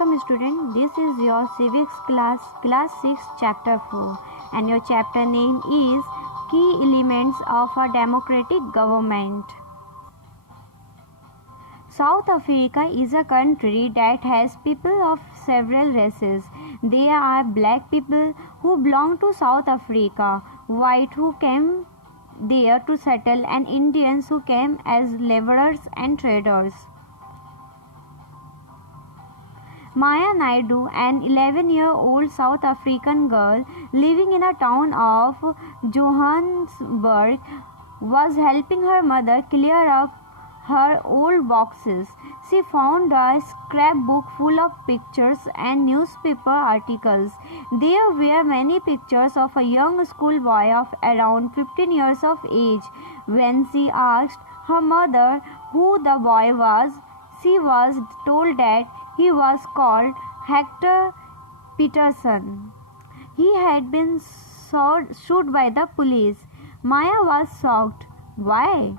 welcome student. This is your civics class 6 chapter 4 and your chapter name is Key Elements of a Democratic Government. South Africa is a country that has people of several races. There are black people who belong to South Africa, white who came there to settle, and Indians who came as laborers and traders. Maya Naidoo, an 11-year-old South African girl living in a town of Johannesburg, was helping her mother clear up her old boxes. She found a scrapbook full of pictures and newspaper articles. There were many pictures of a young schoolboy of around 15 years of age. When she asked her mother who the boy was, she was told that he was called Hector Peterson. He had been shot by the police. Maya was shocked. Why?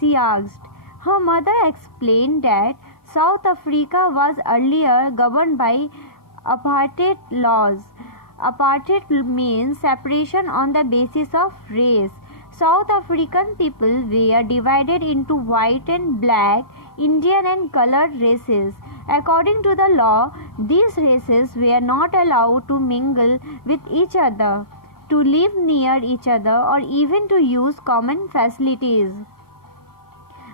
She asked. Her mother explained that South Africa was earlier governed by apartheid laws. Apartheid means separation on the basis of race. South African people were divided into white and black, Indian and colored races. According to the law, these races were not allowed to mingle with each other, to live near each other, or even to use common facilities.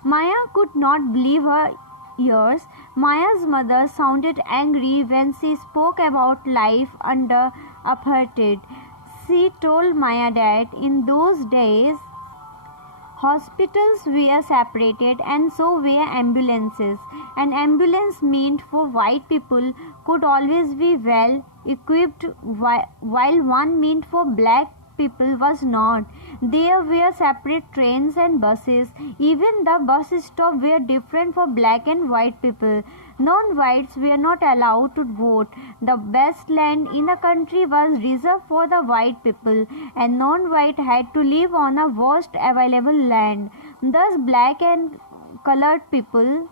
Maya could not believe her ears. Maya's mother sounded angry when she spoke about life under apartheid. She told Maya that in those days, hospitals were separated and so were ambulances. An ambulance meant for white people could always be well equipped, while one meant for black people was not. There were separate trains and buses. Even the bus stops were different for black and white people. Non-whites were not allowed to vote. The best land in the country was reserved for the white people, and non-white had to live on the worst available land. Thus, black and colored people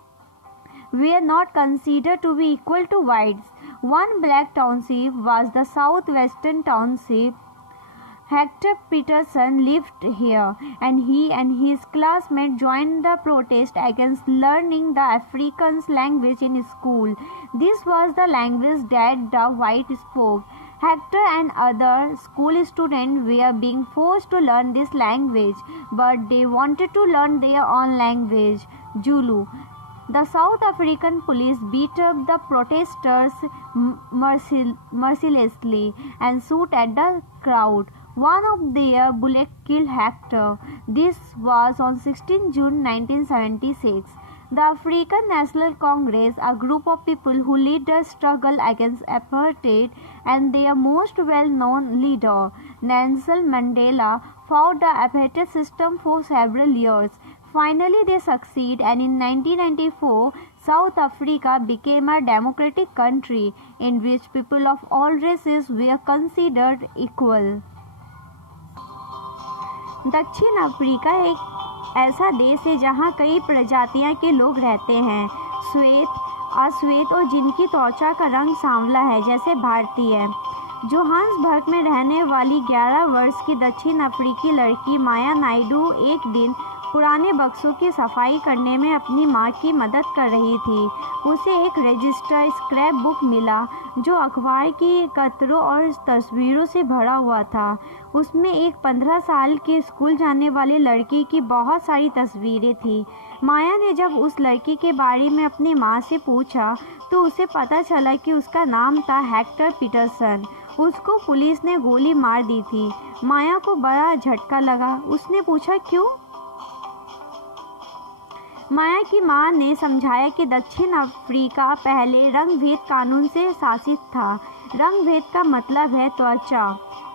were not considered to be equal to whites. One black township was the southwestern township. Hector Peterson lived here, and he and his classmates joined the protest against learning the Afrikaans language in school. This was the language that the whites spoke. Hector and other school students were being forced to learn this language, but they wanted to learn their own language, Zulu. The South African police beat up the protesters mercilessly and shot at the crowd. One of their bullets killed Hector. This was on 16 June 1976. The African National Congress, a group of people who led the struggle against apartheid, and their most well-known leader, Nelson Mandela, fought the apartheid system for several years. Finally, they succeeded, and in 1994, South Africa became a democratic country in which people of all races were considered equal. दक्षिण Africa एक ऐसा देश है जहाँ कई प्रजातियाँ के लोग रहते हैं, श्वेत, अश्वेत और जिनकी त्वचा का रंग सांवला है, जैसे भारतीय। जोहान्सबर्ग में रहने वाली 11 वर्ष की दक्षिण अफ्रीकी लड़की माया नायडू एक दिन पुराने बक्सों की सफाई करने में अपनी माँ की मदद कर रही थी। उसे एक रजिस्टर स्क्रैप बुक मिला जो अखबार की कतरों और तस्वीरों से भरा हुआ था। उसमें एक 15 साल के स्कूल जाने वाले लड़की की बहुत सारी तस्वीरें थी। माया ने जब उस लड़की के बारे में अपनी माँ से पूछा तो उसे पता चला कि उसका नाम था हेक्टर पीटरसन। उसको पुलिस ने गोली मार दी थी। माया को बड़ा झटका लगा। उसने पूछा क्यों? माया की मां ने समझाया कि दक्षिण अफ्रीका पहले रंग भेद कानून से शासित था। रंग भेद का मतलब है त्वचा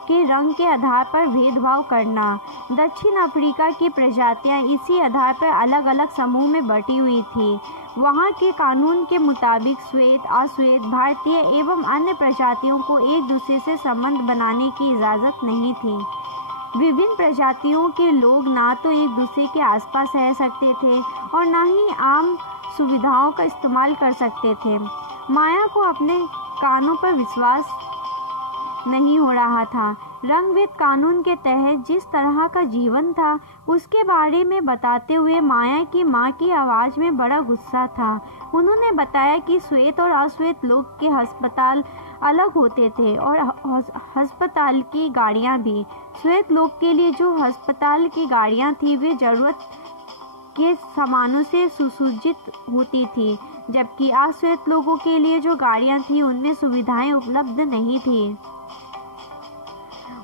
के रंग के आधार पर भेदभाव करना। दक्षिण अफ्रीका की प्रजातियां इसी आधार पर अलग अलग समूह में बटी हुई थी। वहां के कानून के मुताबिक श्वेत, अश्वेत, भारतीय एवं अन्य प्रजातियों को एक दूसरे से संबंध बनाने की इजाज़त नहीं थी। विभिन्न प्रजातियों के लोग ना तो एक दूसरे के आसपास रह सकते थे और ना ही आम सुविधाओं का इस्तेमाल कर सकते थे। माया को अपने कानों पर विश्वास नहीं हो रहा था। रंगभेद कानून के तहत जिस तरह का जीवन था उसके बारे में बताते हुए माया की मां की आवाज़ में बड़ा गुस्सा था। उन्होंने बताया कि श्वेत और अश्वेत लोग के अस्पताल अलग होते थे और अस्पताल की गाड़ियां भी। श्वेत लोग के लिए जो अस्पताल की गाड़ियां थी वे ज़रूरत के सामानों से सुसज्जित होती थी, जबकि अश्वेत लोगों के लिए जो गाड़ियां थी उनमें सुविधाएं उपलब्ध नहीं थी।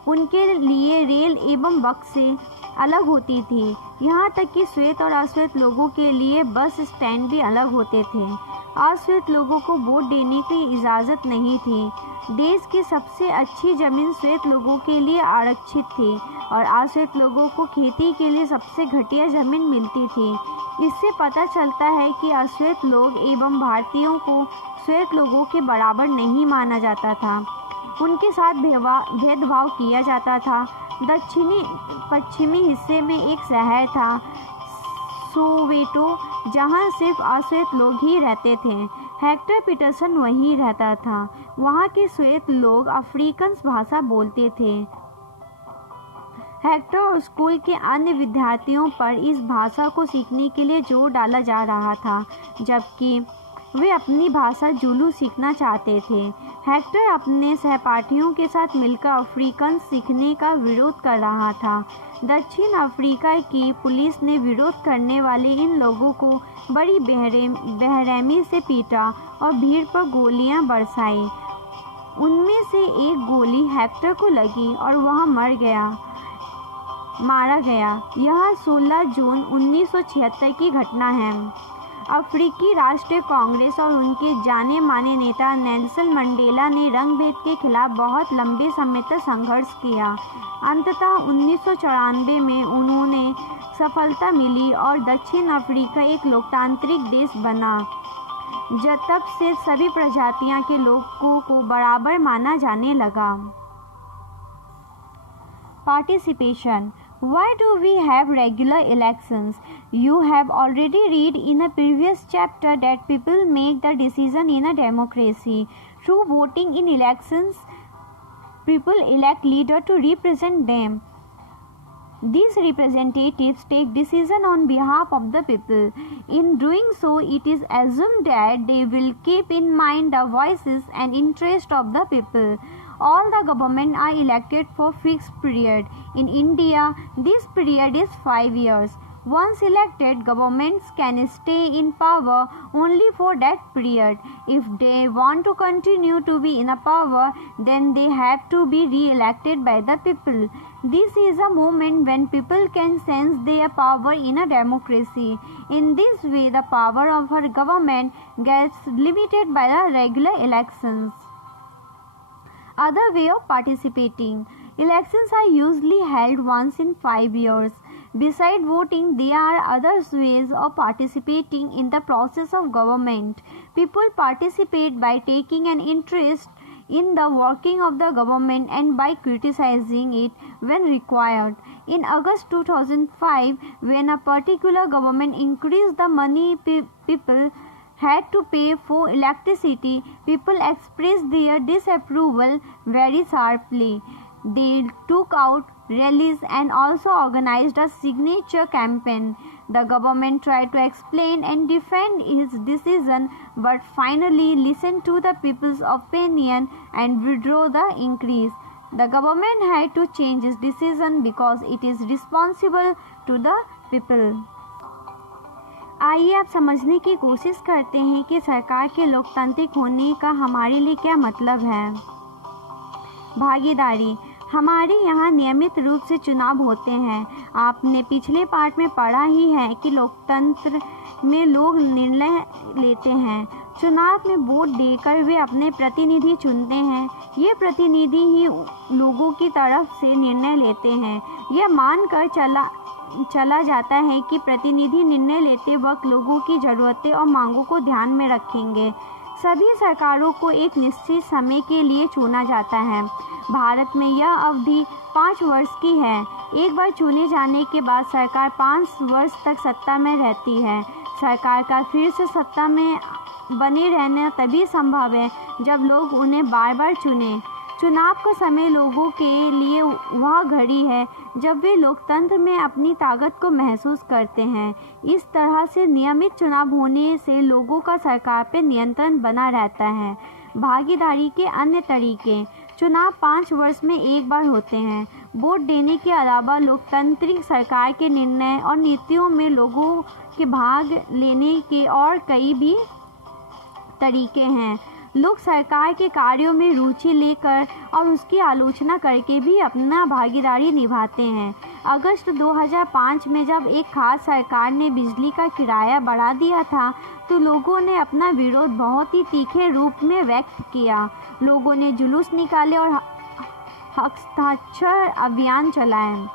उनके लिए रेल एवं बक्से अलग होती थी। यहाँ तक कि श्वेत और अश्वेत लोगों के लिए बस स्टैंड भी अलग होते थे। अश्वेत लोगों को वोट देने की इजाज़त नहीं थी। देश की सबसे अच्छी ज़मीन श्वेत लोगों के लिए आरक्षित थी और अश्वेत लोगों को खेती के लिए सबसे घटिया ज़मीन मिलती थी। इससे पता चलता है कि अश्वेत लोग एवं भारतीयों को श्वेत लोगों के बराबर नहीं माना जाता था। उनके साथ भेदभाव किया जाता था। दक्षिणी पश्चिमी हिस्से में एक शहर था सोवेटो, जहां सिर्फ अश्वेत लोग ही रहते थे। हेक्टर पीटरसन वहीं रहता था। वहां के श्वेत लोग अफ्रीकन भाषा बोलते थे। हेक्टर और स्कूल के अन्य विद्यार्थियों पर इस भाषा को सीखने के लिए जोर डाला जा रहा था, जबकि वे अपनी भाषा जुलू सीखना चाहते थे। हेक्टर अपने सहपाठियों के साथ मिलकर अफ्रीकन सीखने का विरोध कर रहा था। दक्षिण अफ्रीका की पुलिस ने विरोध करने वाले इन लोगों को बड़ी बेरहमी से पीटा और भीड़ पर गोलियां बरसाई। उनमें से एक गोली हेक्टर को लगी और वह मारा गया। यह 16 जून 1976 की घटना है। अफ्रीकी राष्ट्रीय कांग्रेस और उनके जाने माने नेता नेल्सन मंडेला ने रंगभेद के खिलाफ बहुत लंबे समय तक संघर्ष किया। अंततः 1994 में उन्होंने सफलता मिली और दक्षिण अफ्रीका एक लोकतांत्रिक देश बना। तब से सभी प्रजातियां के लोगों को बराबर माना जाने लगा। Participation. Why do we have regular elections? You have already read in a previous chapter that people make the decision in a democracy. Through voting in elections, people elect leaders to represent them. These representatives take decision on behalf of the people. In doing so, it is assumed that they will keep in mind the voices and interests of the people. All the government are elected for fixed period. In India, this period is 5 years. Once elected, governments can stay in power only for that period. If they want to continue to be in power, then they have to be re-elected by the people. This is a moment when people can sense their power in a democracy. In this way, the power of our government gets limited by the regular elections. Other way of participating. Elections are usually held once in 5 years. Besides voting, there are other ways of participating in the process of government. People participate by taking an interest in the working of the government and by criticizing it when required. In August 2005, when a particular government increased the money people had to pay for electricity, people expressed their disapproval very sharply. They took out rallies and also organized a signature campaign. The government tried to explain and defend its decision, but finally listened to the people's opinion and withdrew the increase. The government had to change its decision because it is responsible to the people. आइए आप समझने की कोशिश करते हैं कि सरकार के लोकतांत्रिक होने का हमारे लिए क्या मतलब है। भागीदारी। हमारे यहाँ नियमित रूप से चुनाव होते हैं। आपने पिछले पाठ में पढ़ा ही है कि लोकतंत्र में लोग निर्णय लेते हैं। चुनाव में वोट देकर वे अपने प्रतिनिधि चुनते हैं। ये प्रतिनिधि ही लोगों की तरफ से निर्णय लेते हैं। यह मानकर चला जाता है कि प्रतिनिधि निर्णय लेते वक्त लोगों की ज़रूरतें और मांगों को ध्यान में रखेंगे। सभी सरकारों को एक निश्चित समय के लिए चुना जाता है। भारत में यह अवधि 5 वर्ष की है। एक बार चुने जाने के बाद सरकार 5 वर्ष तक सत्ता में रहती है। सरकार का फिर से सत्ता में बने रहना तभी संभव है जब लोग उन्हें बार बार चुनें। चुनाव का समय लोगों के लिए वह घड़ी है जब वे लोकतंत्र में अपनी ताकत को महसूस करते हैं। इस तरह से नियमित चुनाव होने से लोगों का सरकार पर नियंत्रण बना रहता है। भागीदारी के अन्य तरीके। चुनाव 5 वर्ष में एक बार होते हैं। वोट देने के अलावा लोकतांत्रिक सरकार के निर्णय और नीतियों में लोगों के भाग लेने के और कई भी तरीके हैं। लोग सरकार के कार्यों में रुचि लेकर और उसकी आलोचना करके भी अपना भागीदारी निभाते हैं। अगस्त 2005 में जब एक खास सरकार ने बिजली का किराया बढ़ा दिया था तो लोगों ने अपना विरोध बहुत ही तीखे रूप में व्यक्त किया। लोगों ने जुलूस निकाले और हस्ताक्षर अभियान चलाए।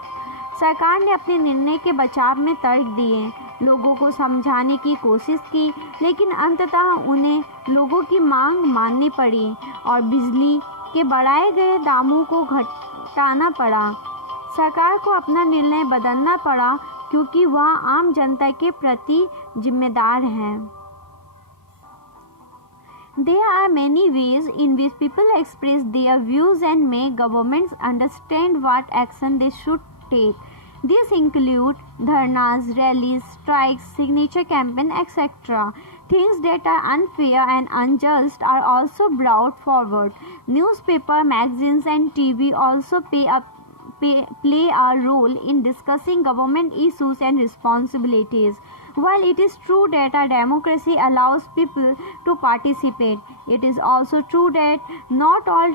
सरकार ने अपने निर्णय के बचाव में तर्क दिए, लोगों को समझाने की कोशिश की, लेकिन अंततः उन्हें लोगों की मांग माननी पड़ी और बिजली के बढ़ाए गए दामों को घटाना पड़ा। सरकार को अपना निर्णय बदलना पड़ा क्योंकि वह आम जनता के प्रति जिम्मेदार है। There are many ways in which people express their views and make governments understand what action they should take. These include dharnas, rallies, strikes, signature campaign, etc. Things that are unfair and unjust are also brought forward. Newspaper, magazines and TV also play a role in discussing government issues and responsibilities. While it is true that a democracy allows people to participate, it is also true that not all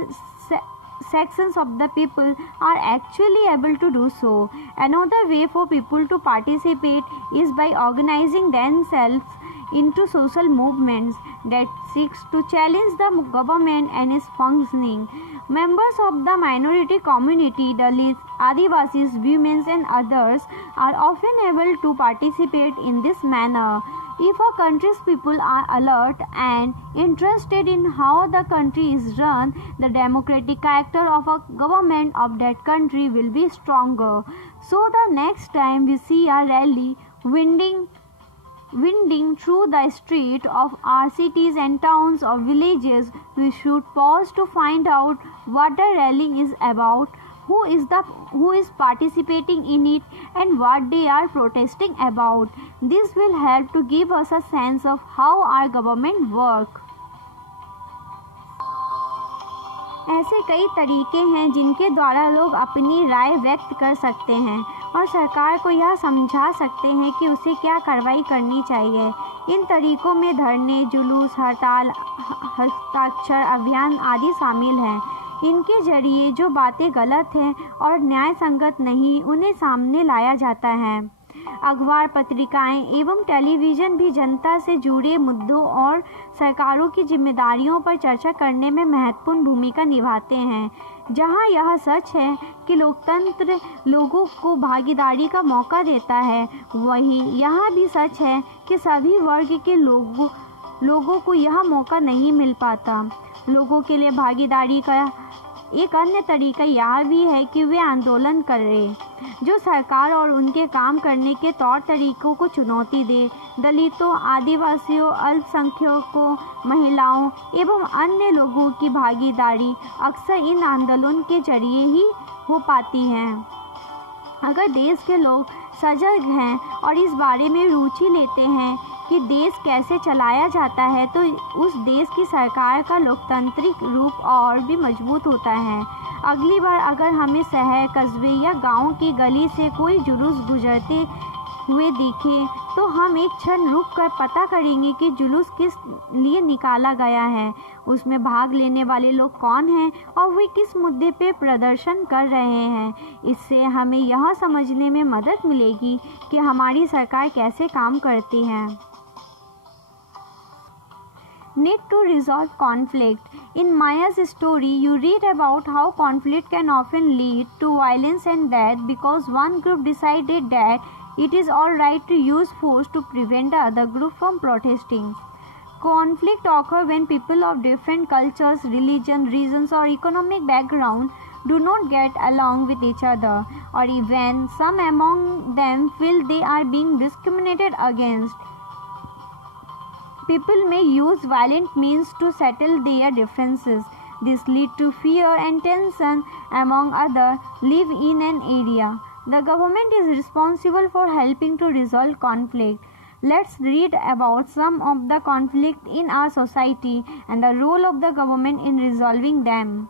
sections of the people are actually able to do so. Another way for people to participate is by organizing themselves into social movements that seeks to challenge the government and its functioning. Members of the minority community, Dalits, Adivasis, women and others are often able to participate in this manner. If a country's people are alert and interested in how the country is run, the democratic character of a government of that country will be stronger. So the next time we see a rally winding through the street of our cities and towns or villages, we should pause to find out what the rally is about, who is participating in it, and what they are protesting about. This will help to give us a sense of how our government works. ऐसे कई तरीके हैं जिनके द्वारा लोग अपनी राय व्यक्त कर सकते हैं और सरकार को यह समझा सकते हैं कि उसे क्या कार्रवाई करनी चाहिए। इन तरीकों में धरने, जुलूस, हड़ताल, हस्ताक्षर अभियान आदि शामिल हैं। इनके जरिए जो बातें गलत हैं और न्याय संगत नहीं, उन्हें सामने लाया जाता है। अखबार, पत्रिकाएं एवं टेलीविज़न भी जनता से जुड़े मुद्दों और सरकारों की जिम्मेदारियों पर चर्चा करने में महत्वपूर्ण भूमिका निभाते हैं। जहां यह सच है कि लोकतंत्र लोगों को भागीदारी का मौका देता है, वहीं यह भी सच है कि सभी वर्ग के लोगों को यह मौका नहीं मिल पाता। लोगों के लिए भागीदारी का एक अन्य तरीका यह भी है कि वे आंदोलन करें जो सरकार और उनके काम करने के तौर तरीकों को चुनौती दे। दलितों, आदिवासियों, अल्पसंख्यकों, महिलाओं एवं अन्य लोगों की भागीदारी अक्सर इन आंदोलन के जरिए ही हो पाती है। अगर देश के लोग सजग हैं और इस बारे में रुचि लेते हैं कि देश कैसे चलाया जाता है, तो उस देश की सरकार का लोकतांत्रिक रूप और भी मजबूत होता है। अगली बार अगर हमें शहर, कस्बे या गांव की गली से कोई जुलूस गुजरते हुए दिखे, तो हम एक क्षण रुक कर पता करेंगे कि जुलूस किस लिए निकाला गया है, उसमें भाग लेने वाले लोग कौन हैं और वे किस मुद्दे पे प्रदर्शन कर रहे हैं। इससे हमें यह समझने में मदद मिलेगी कि हमारी सरकार कैसे काम करती है। Need to resolve conflict. In Maya's story, you read about how conflict can often lead to violence and death because one group decided that it is all right to use force to prevent the other group from protesting. Conflict occurs when people of different cultures, religion, reasons or economic background do not get along with each other, or even some among them feel they are being discriminated against. People may use violent means to settle their differences. This leads to fear and tension among others live in an area. The government is responsible for helping to resolve conflict. Let's read about some of the conflict in our society and the role of the government in resolving them.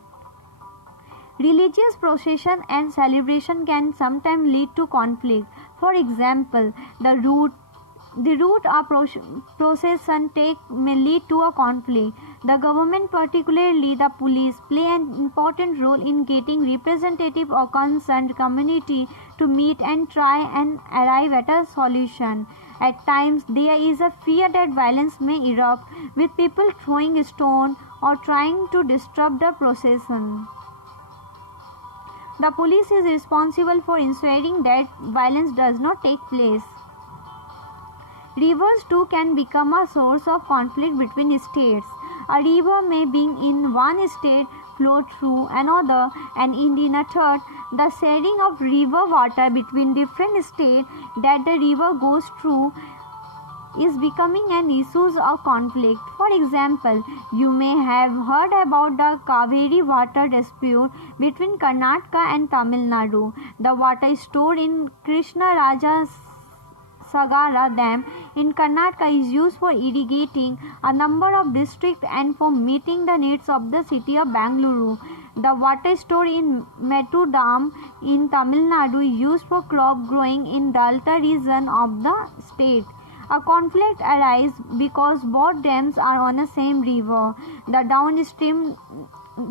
Religious procession and celebration can sometimes lead to conflict. For example, the route a procession take may lead to a conflict. The government, particularly the police, play an important role in getting representative of concerned community to meet and try and arrive at a solution. At times, there is a fear that violence may erupt, with people throwing stones or trying to disrupt the procession. The police is responsible for ensuring that violence does not take place. Rivers too can become a source of conflict between states. A river may be in one state, flow through another, and in a third. The sharing of river water between different states that the river goes through is becoming an issue of conflict. For example, you may have heard about the Kaveri water dispute between Karnataka and Tamil Nadu. The water stored in Krishnaraja Sagara Dam in Karnataka is used for irrigating a number of districts and for meeting the needs of the city of Bangalore. The water stored in Mettu Dam in Tamil Nadu is used for crop growing in Delta region of the state. A conflict arises because both dams are on the same river. The downstream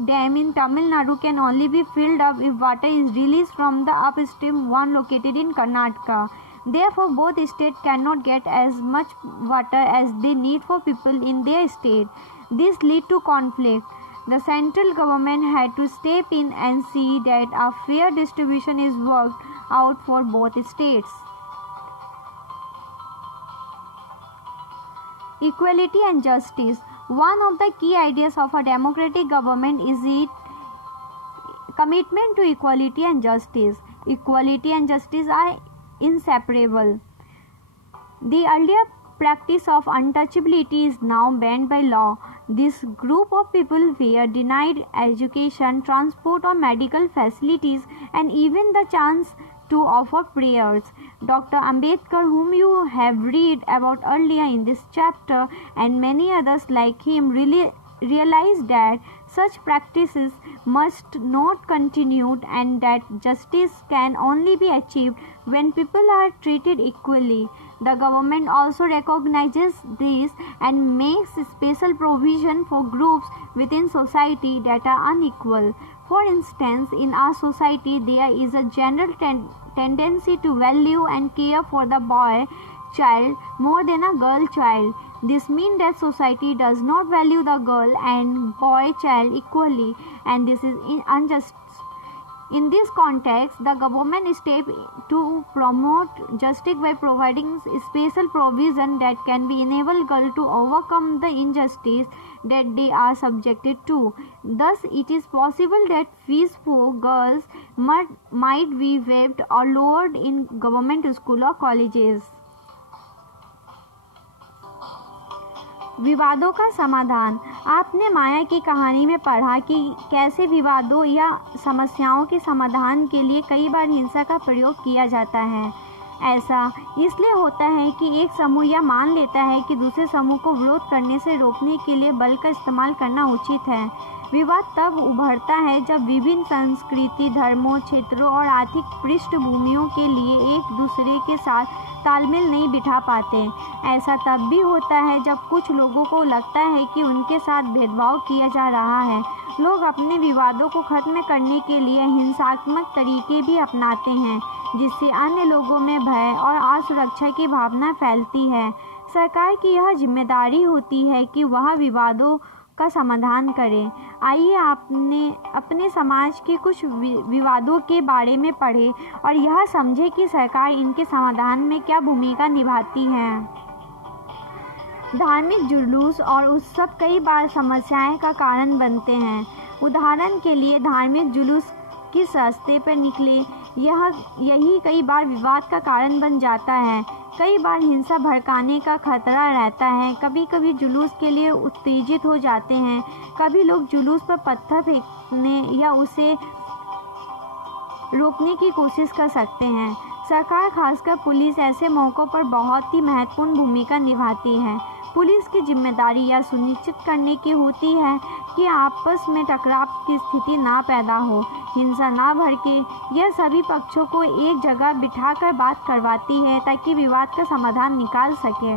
dam in Tamil Nadu can only be filled up if water is released from the upstream one located in Karnataka. Therefore, both states cannot get as much water as they need for people in their state. This leads to conflict. The central government had to step in and see that a fair distribution is worked out for both states. Equality and justice. One of the key ideas of a democratic government is its commitment to equality and justice. Equality and justice are inseparable. The earlier practice of untouchability is now banned by law. This group of people were denied education, transport or medical facilities and even the chance to offer prayers. Dr. Ambedkar, whom you have read about earlier in this chapter, and many others like him really realized that such practices must not continue and that justice can only be achieved when people are treated equally. The government also recognizes this and makes special provision for groups within society that are unequal. For instance, in our society there is a general tendency to value and care for the boy child more than a girl child. This means that society does not value the girl and boy child equally, and this is unjust. In this context, the government steps to promote justice by providing special provision that can be enable girls to overcome the injustice that they are subjected to. Thus, it is possible that fees for girls might be waived or lowered in government schools or colleges. विवादों का समाधान. आपने माया की कहानी में पढ़ा कि कैसे विवादों या समस्याओं के समाधान के लिए कई बार हिंसा का प्रयोग किया जाता है. ऐसा इसलिए होता है कि एक समूह यह मान लेता है कि दूसरे समूह को विरोध करने से रोकने के लिए बल का इस्तेमाल करना उचित है. विवाद तब उभरता है जब विभिन्न संस्कृति, धर्मों, क्षेत्रों और आर्थिक पृष्ठभूमियों के लिए एक दूसरे के साथ तालमेल नहीं बिठा पाते. ऐसा तब भी होता है जब कुछ लोगों को लगता है कि उनके साथ भेदभाव किया जा रहा है. लोग अपने विवादों को खत्म करने के लिए हिंसात्मक तरीके भी अपनाते हैं, जिससे अन्य लोगों में भय और असुरक्षा की भावना फैलती है. सरकार की यह जिम्मेदारी होती है कि वह विवादों का समाधान करें. आइए आपने अपने समाज के कुछ विवादों के बारे में पढ़े और यह समझे कि सरकार इनके समाधान में क्या भूमिका निभाती है. धार्मिक जुलूस और उत्सव कई बार समस्याएं का कारण बनते हैं. उदाहरण के लिए धार्मिक जुलूस किस रास्ते पर निकले, यही कई बार विवाद का कारण बन जाता है। कई बार हिंसा भड़काने का खतरा रहता है। कभी कभी जुलूस के लिए उत्तेजित हो जाते हैं। कभी लोग जुलूस पर पत्थर फेंकने या उसे रोकने की कोशिश कर सकते हैं। सरकार, खासकर पुलिस, ऐसे मौक़ों पर बहुत ही महत्वपूर्ण भूमिका निभाती है। पुलिस की जिम्मेदारी यह सुनिश्चित करने की होती है कि आपस में टकराव की स्थिति ना पैदा हो, हिंसा ना भड़के। यह सभी पक्षों को एक जगह बिठाकर बात करवाती है ताकि विवाद का समाधान निकाल सके।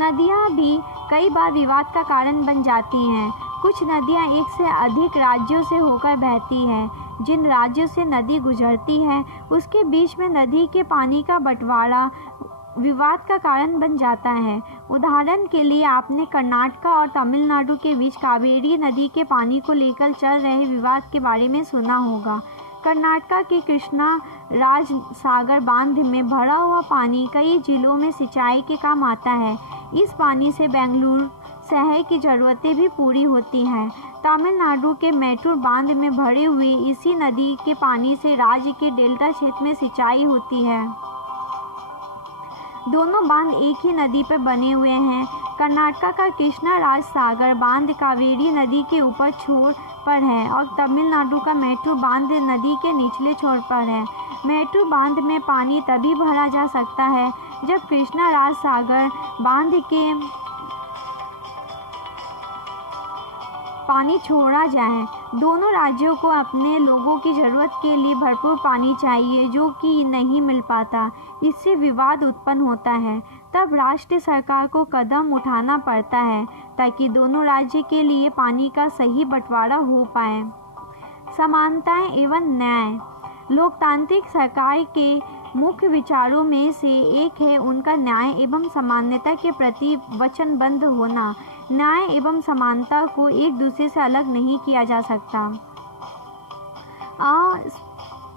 नदियाँ भी कई बार विवाद का कारण बन जाती हैं। कुछ नदियाँ एक से अधिक राज्यों से होकर बहती हैं। जिन राज्यों से नदी गुजरती है उसके बीच में नदी के पानी का बंटवारा विवाद का कारण बन जाता है। उदाहरण के लिए आपने कर्नाटक और तमिलनाडु के बीच कावेरी नदी के पानी को लेकर चल रहे विवाद के बारे में सुना होगा। कर्नाटक के कृष्णा राज सागर बांध में भरा हुआ पानी कई जिलों में सिंचाई के काम आता है। इस पानी से बेंगलुरु शहर की ज़रूरतें भी पूरी होती हैं। तमिलनाडु के मैटूर बांध में भरे हुए इसी नदी के पानी से राज्य के डेल्टा क्षेत्र में सिंचाई होती है। दोनों बांध एक ही नदी पर बने हुए हैं। कर्नाटक का कृष्णा राज सागर बांध कावेरी नदी के ऊपर छोर पर है और तमिलनाडु का मैटूर बांध नदी के निचले छोर पर है। मैटूर बांध में पानी तभी भरा जा सकता है जब कृष्णा राज सागर बांध के पानी छोड़ा जाए। दोनों राज्यों को अपने लोगों की ज़रूरत के लिए भरपूर पानी चाहिए जो कि नहीं मिल पाता। इससे विवाद उत्पन्न होता है। तब राष्ट्रीय सरकार को कदम उठाना पड़ता है ताकि दोनों राज्य के लिए पानी का सही बंटवारा हो पाए। समानताएं एवं न्याय लोकतांत्रिक सरकार के मुख्य विचारों में से एक है उनका न्याय एवं समानता के प्रति वचनबद्ध होना। न्याय एवं समानता को एक दूसरे से अलग नहीं किया जा सकता।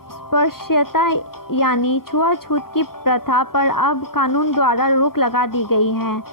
अस्पृश्यता यानी छुआछूत की प्रथा पर अब कानून द्वारा रोक लगा दी गई है।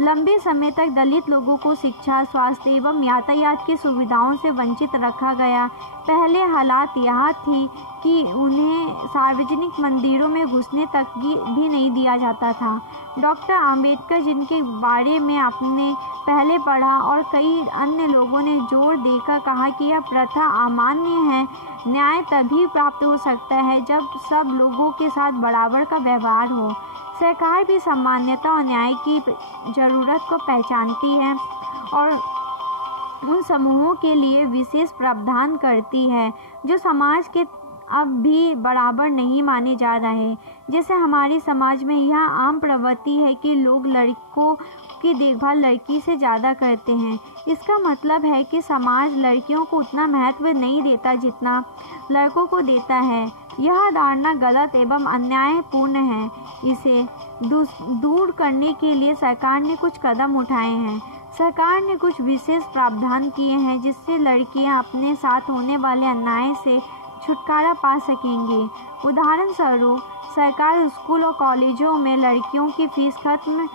लंबे समय तक दलित लोगों को शिक्षा, स्वास्थ्य एवं यातायात की सुविधाओं से वंचित रखा गया। पहले हालात यह थी कि उन्हें सार्वजनिक मंदिरों में घुसने तक भी नहीं दिया जाता था। डॉक्टर अंबेडकर, जिनके बारे में आपने पहले पढ़ा, और कई अन्य लोगों ने जोर देकर कहा कि यह प्रथा अमान्य है। न्याय तभी प्राप्त हो सकता है जब सब लोगों के साथ बराबर का व्यवहार हो। सरकार भी समानता और न्याय की ज़रूरत को पहचानती है और उन समूहों के लिए विशेष प्रावधान करती है जो समाज के अब भी बराबर नहीं माने जा रहे। जैसे हमारे समाज में यह आम प्रवृत्ति है कि लोग लड़कों की देखभाल लड़की से ज़्यादा करते हैं। इसका मतलब है कि समाज लड़कियों को उतना महत्व नहीं देता जितना लड़कों को देता है। यह धारणा गलत एवं अन्यायपूर्ण है। इसे दूर करने के लिए सरकार ने कुछ कदम उठाए हैं। सरकार ने कुछ विशेष प्रावधान किए हैं जिससे लड़कियां अपने साथ होने वाले अन्याय से छुटकारा पा सकेंगी। उदाहरण स्वरूप, सरकार स्कूल और कॉलेजों में लड़कियों की फीस खत्म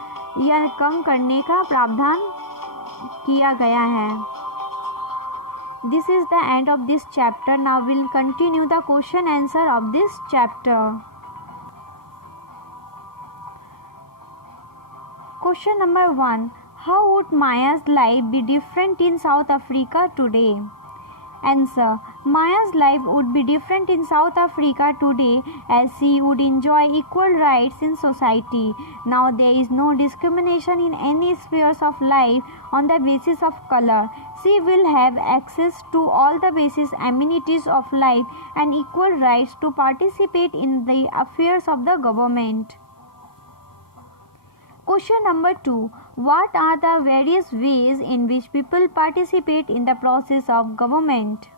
या कम करने का प्रावधान किया गया है। This is the end of this chapter. Now we'll continue the question answer of this chapter. Question number 1. How would Maya's life be different in South Africa today? Answer. Maya's life would be different in South Africa today as she would enjoy equal rights in society. Now there is no discrimination in any spheres of life on the basis of color. She will have access to all the basic amenities of life and equal rights to participate in the affairs of the government. Question number 2. What are the various ways in which people participate in the process of government?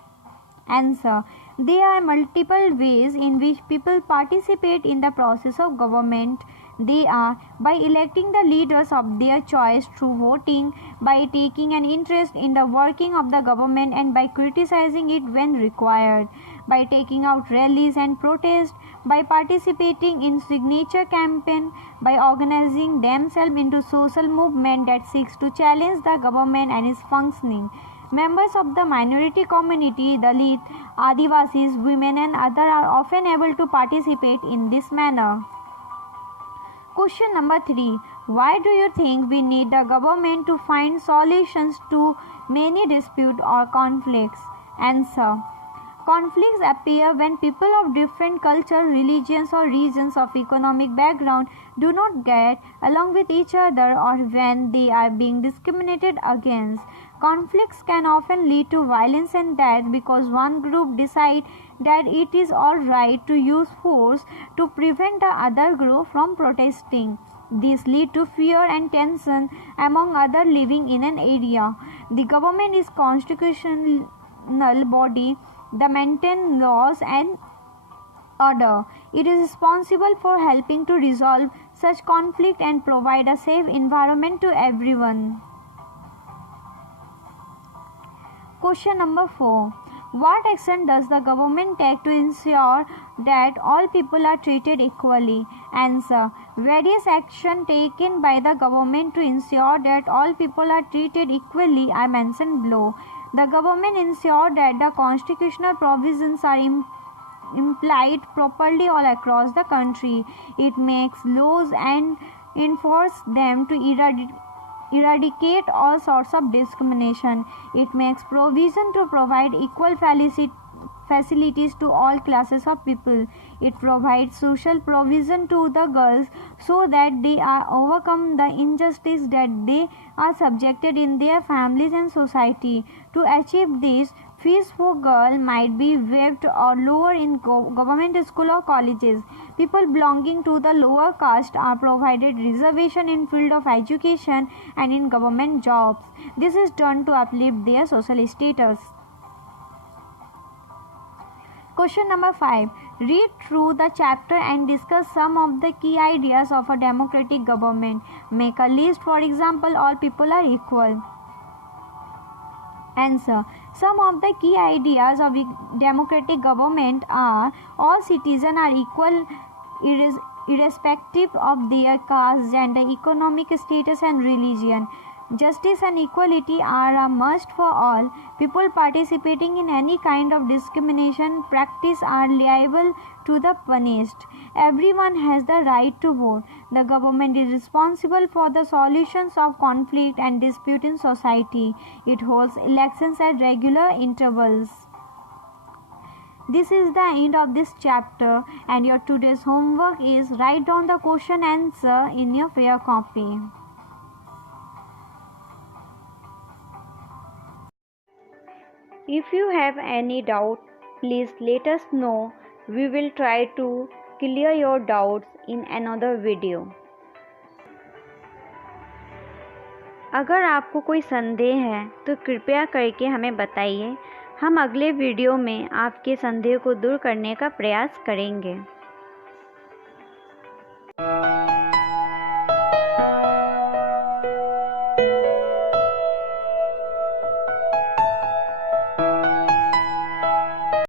Answer. There are multiple ways in which people participate in the process of government. They are by electing the leaders of their choice through voting, by taking an interest in the working of the government and by criticizing it when required, by taking out rallies and protests, by participating in signature campaign, by organizing themselves into social movement that seeks to challenge the government and its functioning. Members of the minority community, Dalit, Adivasis, women and others are often able to participate in this manner. Question number 3. Why do you think we need the government to find solutions to many disputes or conflicts? Answer. Conflicts appear when people of different cultures, religions or regions of economic background do not get along with each other or when they are being discriminated against. Conflicts can often lead to violence and death because one group decides that it is alright to use force to prevent the other group from protesting. This leads to fear and tension among others living in an area. The government is constitutional body that maintains laws and order. It is responsible for helping to resolve such conflict and provide a safe environment to everyone. Question number 4. What action does the government take to ensure that all people are treated equally? Answer. Various actions taken by the government to ensure that all people are treated equally are mentioned below. The government ensures that the constitutional provisions are implied properly all across the country. It makes laws and enforces them to eradicate all sorts of discrimination. It makes provision to provide equal facilities to all classes of people. It provides social provision to the girls so that they are overcome the injustice that they are subjected in their families and society. To achieve this, fees for girls might be waived or lower in government school or colleges. People belonging to the lower caste are provided reservation in field of education and in government jobs. This is done to uplift their social status. Question number 5. Read through the chapter and discuss some of the key ideas of a democratic government. Make a list. For example, all people are equal. Answer. Some of the key ideas of democratic government are: all citizens are equal irrespective of their caste, gender, economic status and religion. Justice and equality are a must for all. People participating in any kind of discrimination practice are liable to be punished. Everyone has the right to vote. The government is responsible for the solutions of conflict and dispute in society. It holds elections at regular intervals. This is the end of this chapter, and your today's homework is write down the question answer in your fair copy. If you have any doubt, please let us know. We will try to clear your doubts in another video. अगर आपको कोई संदेह है तो कृपया करके हमें बताइए। हम अगले वीडियो में आपके संदेह को दूर करने का प्रयास करेंगे।